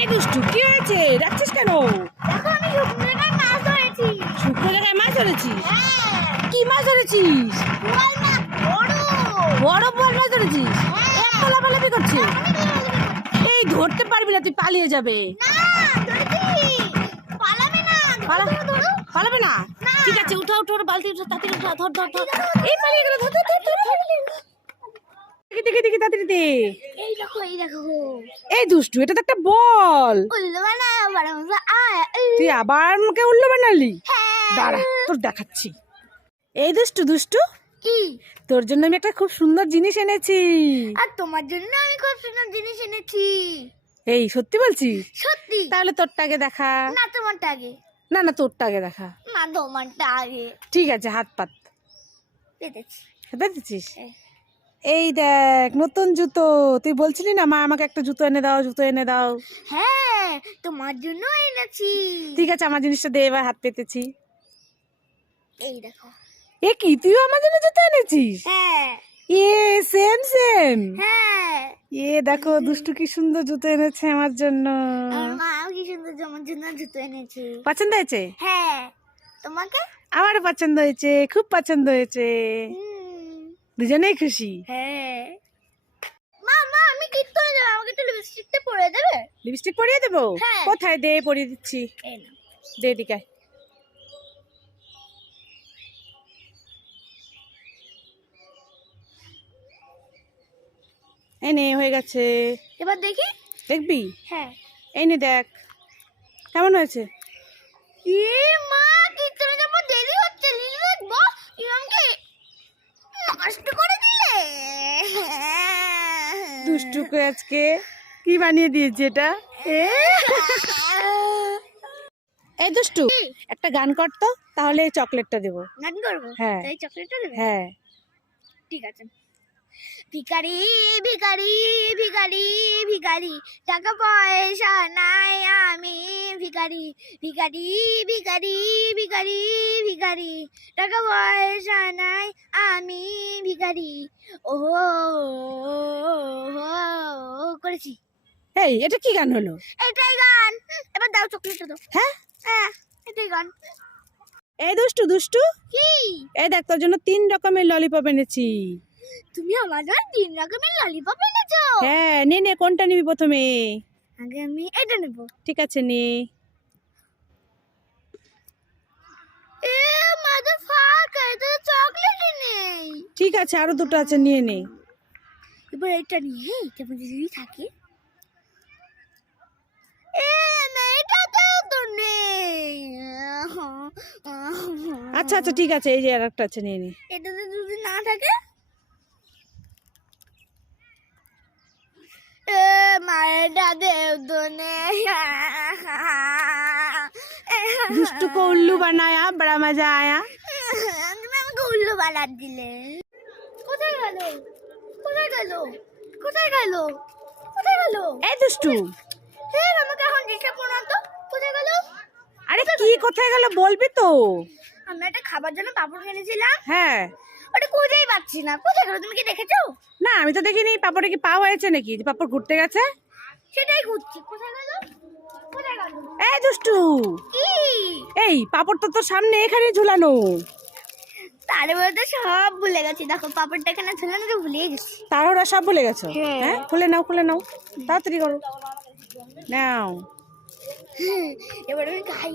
এই দুষ্টু কি হয়েছে? ডাকছিস কেন? দেখো আমি শুকনো জায়গায় মাছ ধরেছি। শুকনো জায়গায় মাছ ধরেছিস? হ্যাঁ। কি মাছ ধরেছিস? বোয়াল মাছ বড়। বড় বোয়াল মাছ ধরেছিস? এত লাফালাফি করছিস? এই ধরতে পারবি না, তুই পালিয়ে যাবে। না, ধরেছি। পালাবে না। ধরো। পালাবে না? না। ঠিক আছে, উঠা উঠা বালতি উঠা, তাড়াতাড়ি উঠা, ধর। এই পালিয়ে গেল, ধর। দেখি তাড়াতাড়ি দে। এই দেখো। এই দুষ্টু, এটা তো একটা বল। উল্লু বানাও বড় মজা আয়। তুই আবার আমাকে উল্লু বানালি? হ্যাঁ। দাঁড়া, তোর দেখাচ্ছি। এই দুষ্টু, কি? তোর জন্য আমি একটা খুব সুন্দর জিনিস এনেছি। আর তোমার জন্য আমি খুব সুন্দর জিনিস এনেছি। এই সত্যি বলছিস? সত্যি। তাহলে তোরটাকে দেখা। না তোমারটা আগে। না তোরটাকে দেখা। না তোমারটা আগে। ঠিক আছে, হাত পাত পেতেছি। দিচ্ছিস। এই দেখ, নতুন জুতো। তুই বলছিলি না মা আমাকে একটা জুতো এনে দাও। হ্যাঁ, তোমার জন্য এনেছি। ঠিক আছে, আমার জিনিসটা দে, এবার হাত পেতেছি। এই দেখো। এ কি, তুইও আমার জন্য জুতো এনেছিস? হ্যাঁ। এ সেম। হ্যাঁ। এ দেখো, দুষ্টু কি সুন্দর জুতো এনেছে আমার জন্য। আমার মাও কি সুন্দর আমার জন্য জুতো এনেছে। পছন্দ হয়েছে? হ্যাঁ। তোমাকে? আমারও পছন্দ হয়েছে, খুব পছন্দ হয়েছে। দুজনেই খুশি। হ্যাঁ। মা আমি কীর্তনে যাবো, আমাকে একটু লিপস্টিকটা পরিয়ে দেবে? লিপস্টিক পরিয়ে দেবো? হ্যাঁ। কোথায়? দে, পরিয়ে দিচ্ছি। এই নাও। দে দিকে। এই নে, হয়ে গেছে। এবার দেখি। দেখবি? হ্যাঁ। এই নে দেখ, কেমন হয়েছে? মা কীর্তনে যাবো, দেরি হচ্ছে। লিলি দেখবো, ইমামকে নষ্ট করে দিলে। দুষ্টুকে আজকে কি বানিয়ে দিয়েছে এটা? এই দুষ্টু, একটা গান কর তো, তাহলে এই চকলেটটা দেবো। গান করবো? হ্যাঁ। এই চকলেটটা দেবে? হ্যাঁ। ঠিক আছে। ভিখারি ভিখারি, টাকা পয়সা নাই আমি ভিখারি, টাকা পয়সা নাই আমি ভিখারি। ওহো করেছি। এই, এটা কি গান হলো? এটাই গান। এবার দাও চকলেটটা দাও। হ্যাঁ, এটাই গান। এই দুষ্টু, কি? এই দেখ, তোর জন্য 3 রকমের ললিপপ এনেছি। তুমি আমার জন্য 3 রকমের ললিপপ এনেছো? হ্যাঁ, নে কোনটা নিবি প্রথমে? আগে আমি এটা নেব। ঠিক আছে, নে। মাদার ফাকার, এটা তো চকলেটই নেই। ঠিক আছে, আরো 2টো আছে, নিয়ে নে। এবার এটা নিয়ে এটা মধ্যে যদি থাকে। না, এটাতেও তো নেই। আচ্ছা ঠিক আছে, এই যে আরেকটা আছে, নিয়ে নে। এটাতে যদি না থাকে। এটাতেও তো নেই। दुष्टू को उल्लू बनाया, बड़ा मजा आया। তুমি আমাকে উল্লু বানাত দিলে। কোথায় গেল? এই দুষ্টু, আমাকে এখন ডিস্টার্ব করো না তো। কোথায় গেল? আরে কি কোথায় গেল বলবি তো? আমি একটা খাবার জন্য পাপড় কিনেছিলাম। হ্যাঁ। ওটা খুঁজেই পাচ্ছি না। কোথায় গেল? তুমি কি দেখেছো? না, আমি তো দেখিনি। পাপড়ে কি পা হয়েছে নাকি যে পাপড় ঘুরতে গেছে? সেটাই খুঁজছি। কোথায় গেল? এই দুষ্টু, কি? এই পাপড় তো তোর সামনে এখানেই ঝুলানো। তারে বলতে সব ভুলে গেছি। দেখো পাপড়টা এখানে ঝুলানো তো ভুলে গেছি। তারা সব ভুলে গেছো? হ্যাঁ। হ্যাঁ, খুলে নাও, তাড়াতাড়ি করো। নাও। এবার আমি খাই।